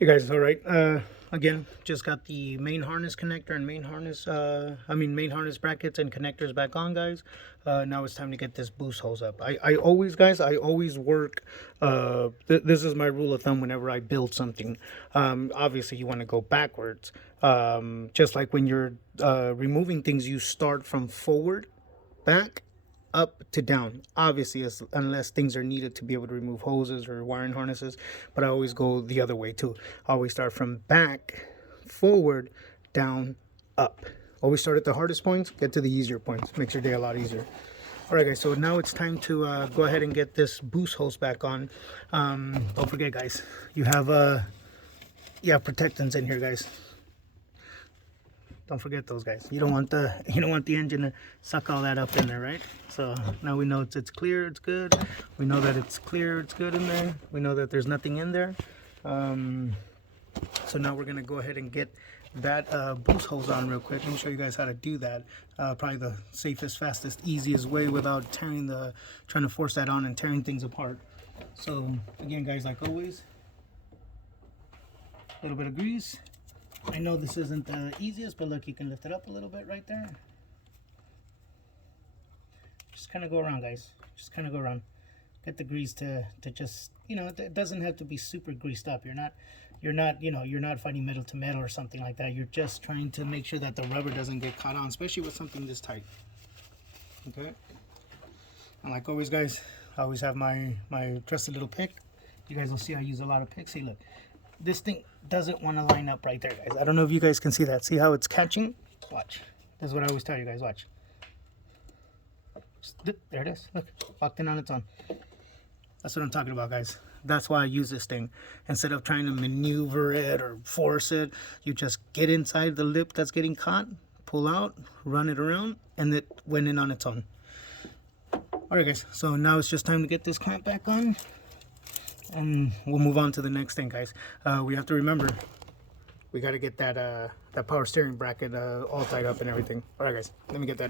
Hey guys, all right. Again, just got the main harness connector and main harness brackets and connectors back on, guys. Now it's time to get this boost hose up. I always, guys, I always work. This is my rule of thumb whenever I build something. Obviously, you want to go backwards. Just like when you're removing things, you start from forward, back, up to down, obviously, unless things are needed to be able to remove hoses or wiring harnesses. But I always go the other way too. I always start from back, forward, down, up. Always start at the hardest points, get to the easier points. Makes your day a lot easier. All right, guys, so now it's time to go ahead and get this boost hose back on. Don't forget, guys, you have protectants in here, guys. Don't forget those, guys. You don't want the engine to suck all that up in there, right? So now we know it's clear, it's good. We know that it's clear, it's good in there. We know that there's nothing in there. So now we're gonna go ahead and get that boost hose on real quick. Let me show you guys how to do that. Probably the safest, fastest, easiest way without trying to force that on and tearing things apart. So again, guys, like always, a little bit of grease. I know this isn't the easiest, but look, you can lift it up a little bit right there. Just kind of go around, guys. Just kind of go around. Get the grease to just, it doesn't have to be super greased up. You're not fighting metal to metal or something like that. You're just trying to make sure that the rubber doesn't get caught on, especially with something this tight. Okay. And like always, guys, I always have my trusted little pick. You guys will see I use a lot of picks. See, look. This thing doesn't want to line up right there, guys. I don't know if you guys can see that. See how it's catching? Watch. This is what I always tell you guys. Watch. There it is. Look. Locked in on its own. That's what I'm talking about, guys. That's why I use this thing. Instead of trying to maneuver it or force it, you just get inside the lip that's getting caught, pull out, run it around, and it went in on its own. Alright, guys. So now it's just time to get this clamp back on. And we'll move on to the next thing, guys. We have to remember, we got to get that power steering bracket all tied up and everything. All right, guys, let me get that.